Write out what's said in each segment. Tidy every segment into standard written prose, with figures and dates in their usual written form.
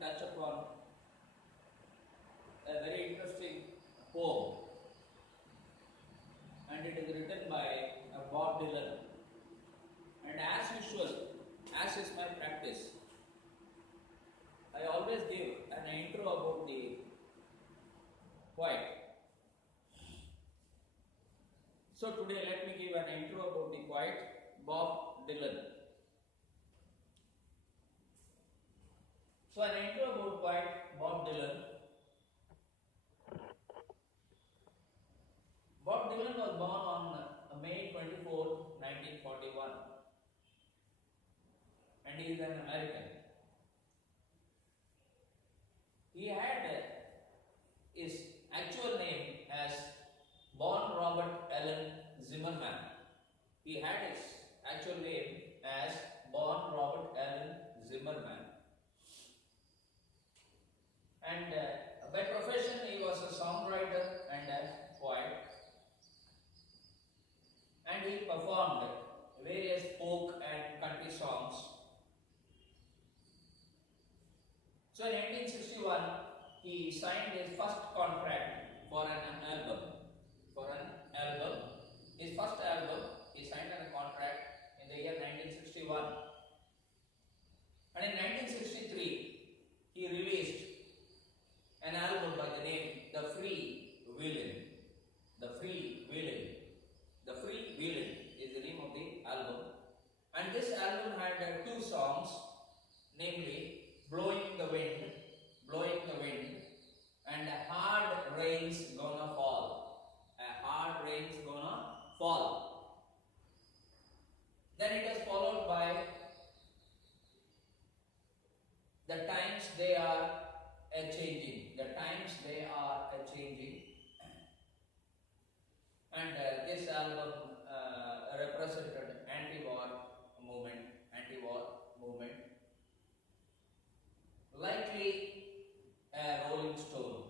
touch upon a very interesting poem, and it is written by Bob Dylan. And as usual, as is my practice, I always give an intro about the poet. So today let me give an intro about the poet Bob Dylan. So an intro about poet Bob Dylan. Bob Dylan was born on May 24, 1941, and he is an American. He had his actual name as Born Robert Allen Zimmerman. He had his actual name as Born Robert Allen Zimmerman. And by profession he was a songwriter and a poet. And he performed various folk and country songs. So in 1961, he signed his first contract for an album. His first album, he signed a contract in the year 1961. And in 1963, he released an album by the name The Free Wheelin'. The Free Wheelin'. The Free Wheelin' is the name of the album. And this album had two songs, namely Blowing the Wind, and A Hard Rain's Gonna Fall. A Hard Rain's Gonna Fall. Then it is followed by The Times They Are A-Changing. The Times They Are A-Changing. And this album represented anti-war movement. Likely a rolling stone.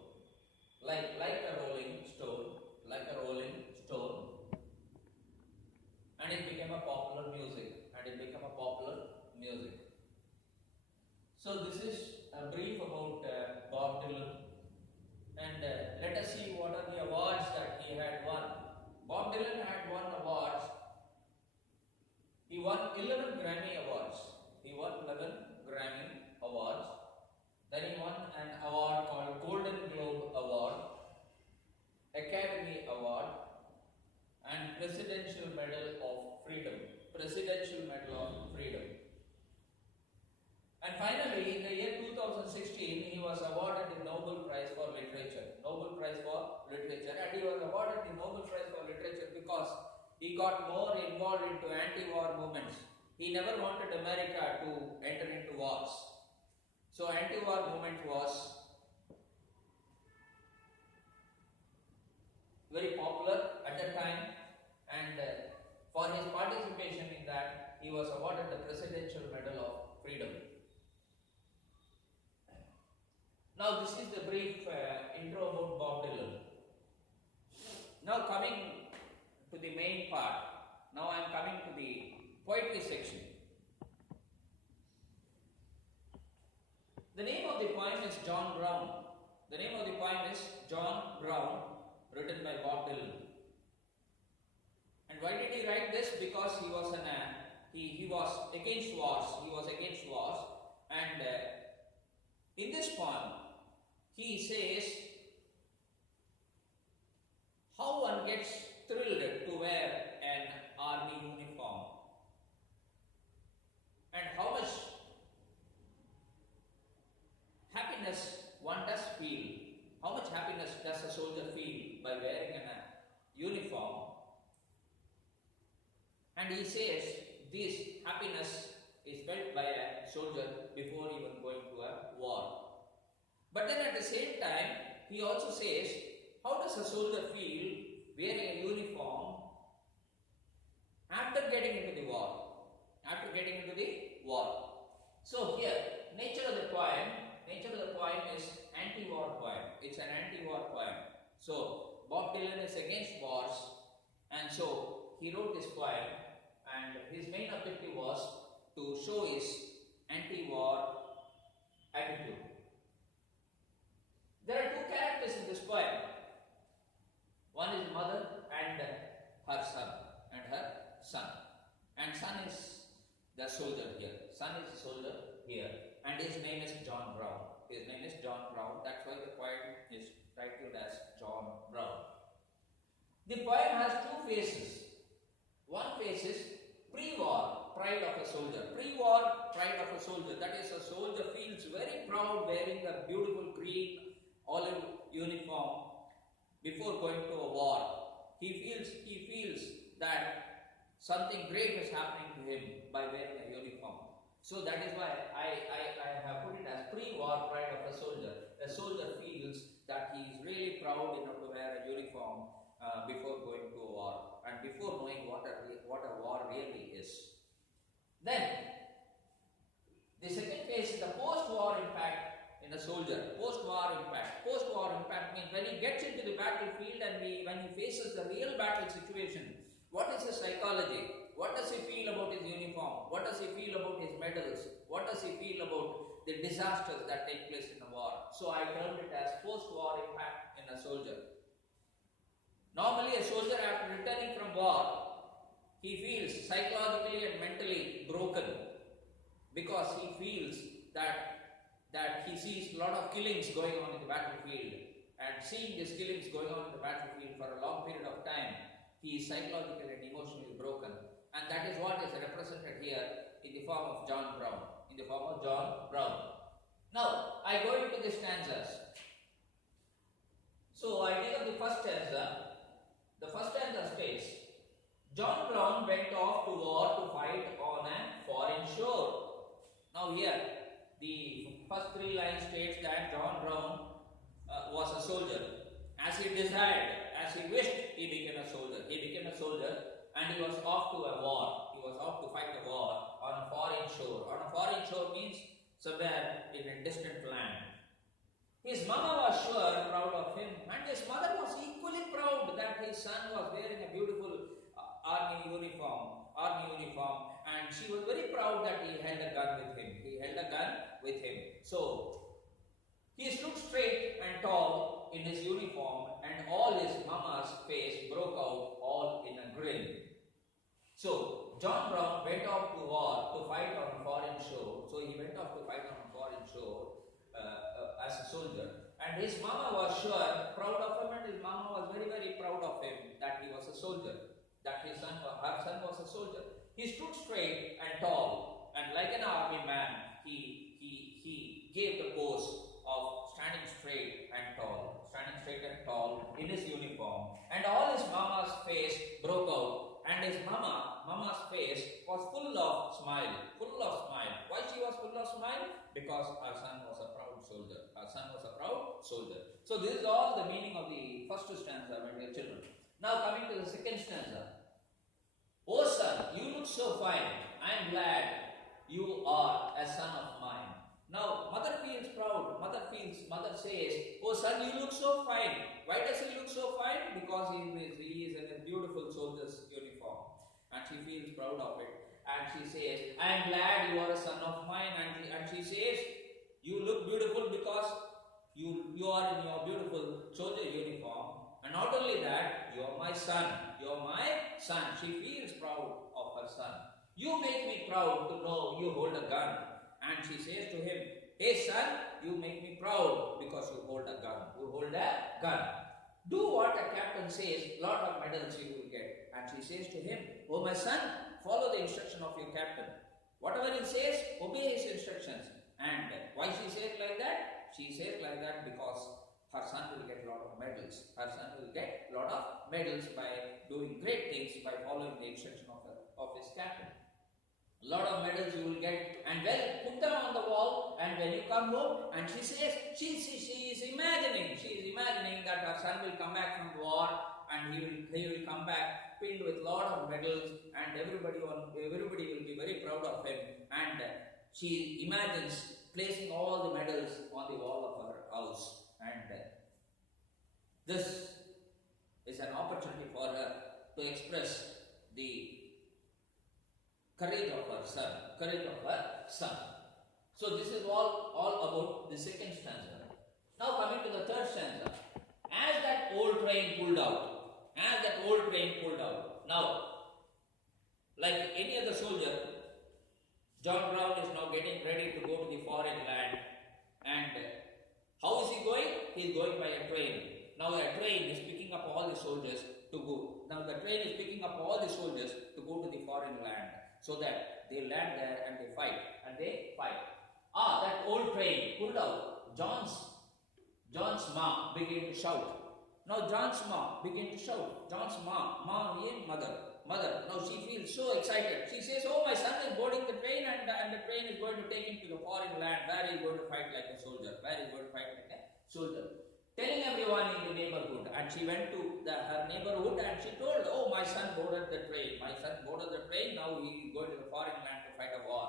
Like a rolling stone. And it became a popular music. So this is a brief about Bob Dylan. And let us see what are the awards that he had won. Bob Dylan had won awards. He won 11 Grammy Awards. Then he won an award called Golden Globe Award, Academy Award, and Presidential Medal of Freedom. And finally, in the year 2016, he was awarded the Nobel Prize for Literature. And he was awarded the Nobel Prize for Literature because he got more involved into anti-war movements. He never wanted America to enter into wars. So anti-war movement was very popular at that time, and for his participation in that, he was awarded the Presidential Medal of Freedom. Now this is the brief intro about Bob Dylan. Now coming to the main part. Now I am coming to the poetry section. The name of the poem is John Brown. Written by Bob Dylan. And why did he write this? Because he was he was against wars. And in this poem, he says how one gets thrilled to wear an army uniform, and how much happiness one does feel. How much happiness does a soldier feel by wearing a uniform? And he says this happiness is felt by a soldier before even going to a war. But then at the same time, he also says, how does a soldier feel wearing a uniform after getting into the war? So here, nature of the poem is anti-war poem. It's an anti-war poem. So Bob Dylan is against wars, and so he wrote this poem, and his main objective was to show his anti-war attitude. son is a soldier here, and his name is John Brown. His name is John Brown. That's why the poem is titled as John Brown. The poem has two phases. One phase is pre-war pride of a soldier. Pre-war pride of a soldier. That is, a soldier feels very proud wearing a beautiful green olive uniform before going to a war. He feels that something great is happening to him by wearing a uniform. So that is why I have put it as pre-war pride of a soldier. A soldier feels that he is really proud enough to wear a uniform before going to a war and before knowing what a war really is. Then, the second phase is the post-war impact in a soldier. Post-war impact. Post-war impact means when he gets into the battlefield and when he faces the real battle situation, what is his psychology? What does he feel about his uniform? What does he feel about his medals? What does he feel about the disasters that take place in the war? So I termed it as post-war impact in a soldier. Normally a soldier after returning from war, he feels psychologically and mentally broken because he feels that he sees a lot of killings going on in the battlefield, and seeing these killings going on in the battlefield for a long period of time, he is psychologically and emotionally broken. And that is what is represented here in the form of John Brown. In the form of John Brown. Now, I go into the stanzas. So, I take up the first stanza. The first stanza states, John Brown went off to war to fight on a foreign shore. Now here, the first three lines states that John Brown was a soldier. As he desired, as he wished, he became a soldier. He became a soldier and he was off to a war. He was off to fight a war on a foreign shore. On a foreign shore means somewhere in a distant land. His mama was sure proud of him, and his mother was equally proud that his son was wearing a beautiful army uniform, and she was very proud that he held a gun with him. So he stood straight and tall in his uniform, and all his mama's face broke out all in a grin. So John Brown went off to war to fight on a foreign shore. So he went off to fight on a foreign shore as a soldier, and his mama was sure proud of him, and his mama was very, very proud of him that he was a soldier, that her son was a soldier. He stood straight and tall, and like an army man, he gave the pose of standing straight and tall in his uniform, and all his mama's face broke out, and his mama's face was full of smile. Why she was full of smile? Because her son was a proud soldier. So this is all the meaning of the first stanza, my dear children. Now coming to the second stanza. Oh son, you look so fine. I am glad you are a son of mine. Now mother feels proud. Mother says, oh son, you look so fine. Why does he look so fine? Because he is in a beautiful soldier's uniform, and she feels proud of it. And she says, I am glad you are a son of mine. And she says, you look beautiful because you are in your beautiful soldier uniform. And not only that, you are my son. She feels proud of her son. You make me proud to know you hold a gun. And she says to him, hey son, you make me proud because you hold a gun. Do what a captain says, lot of medals you will get. And she says to him, oh my son, follow the instruction of your captain. Whatever he says, obey his instructions. And why she says like that? She says like that because her son will get a lot of medals. By doing great things by following the instruction of his captain. A lot of medals you will get, and put them on the wall, and when you come home, and she says, she is imagining that her son will come back from the war, and he will come back pinned with a lot of medals, and everybody will be very proud of him, and she imagines placing all the medals on the wall of her house, and this is an opportunity for her to express the courage of her son. So this is all about the second stanza. Now coming to the third stanza. As that old train pulled out. Now, like any other soldier, John Brown is now getting ready to go to the foreign land. And how is he going? He is going by a train. Now a train is picking up all the soldiers to go. Now the train is picking up all the soldiers to go to the foreign land, so that they land there and they fight. That old train pulled out. John's mom began to shout. Now John's mom began to shout. John's mom means mother. Now she feels so excited. She says, "Oh, my son is boarding the train, and the train is going to take him to the foreign land, where he is going to fight like a soldier. Telling everyone in the neighborhood. And she went to her neighborhood and she told, "Oh, my son boarded the train. Now he is going to the foreign land to fight a war.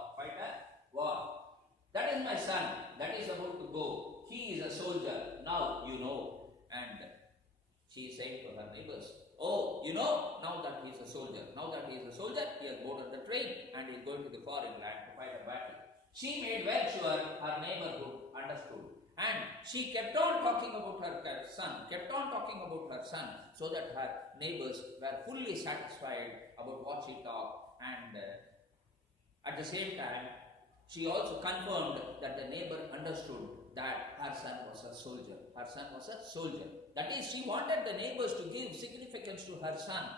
That is my son. That is about to go. He is a soldier. Now you know." And she is saying to her neighbors, "Oh, you know, now that he is a soldier, he has boarded the train and he is going to the foreign land to fight a battle." She made well sure her neighborhood understood. And she kept on talking about her son, so that her neighbors were fully satisfied about what she talked. And at the same time, she also confirmed that the neighbor understood that her son was a soldier. That is, she wanted the neighbors to give significance to her son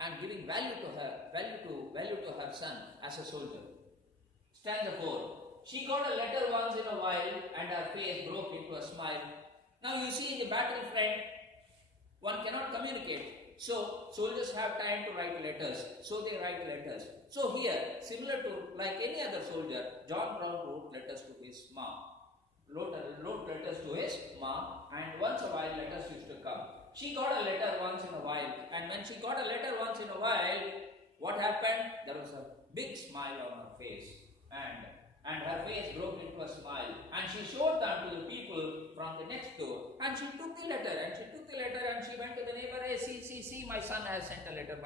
and giving value to her son as a soldier. Stanza 4. She got a letter once in a while and her face broke into a smile. Now you see, in the battlefront, one cannot communicate. So soldiers have time to write letters. So they write letters. So here, similar to like any other soldier, John Brown wrote letters to his mom. And once a while letters used to come. She got a letter once in a while, and when she got a letter once in a while, what happened? There was a big smile on her face, and her face broke into a smile, and she showed them to the people from the next door, and she took the letter, and she went to the neighbor. "Hey, see, my son has sent a letter.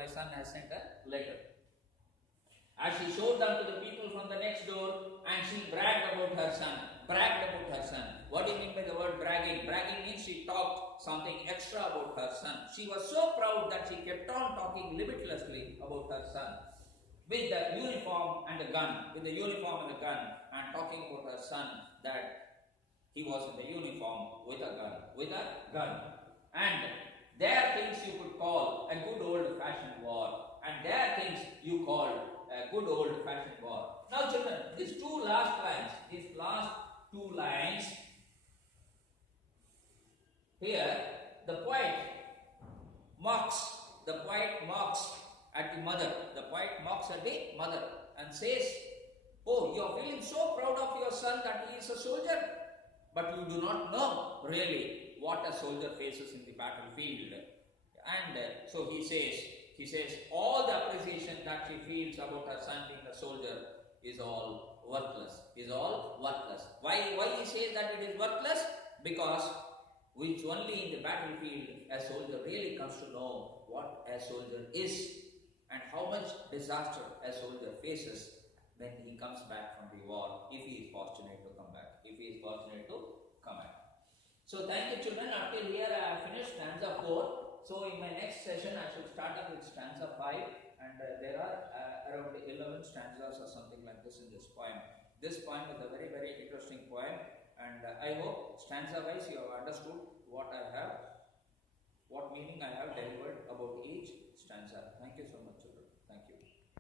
As she showed them to the people from the next door, and she bragged about her son. What do you mean by the word bragging? Bragging means she talked something extra about her son. She was so proud that she kept on talking limitlessly about her son. With the uniform and a gun, and talking about her son, that he was in the uniform with a gun. And there are things you could call a good old-fashioned war, and there are things you called a good old-fashioned war." Now children, these last two lines, here the poet mocks at the mother. And says, "Oh, you are feeling so proud of your son that he is a soldier, but you do not know really what a soldier faces in the battlefield." And so he says all the appreciation that she feels about her son being a soldier is all worthless. Why he says that it is worthless? Because it's only in the battlefield a soldier really comes to know what a soldier is, and how much disaster a soldier faces when he comes back from the war, if he is fortunate to come back. So thank you children. Until here I have finished stanza 4. So in my next session I should start up with stanza 5, and there are around 11 stanzas or something like this in this poem. This poem is a very, very interesting poem, and I hope stanza wise you have understood what meaning I have delivered about each stanza. Thank you so much children.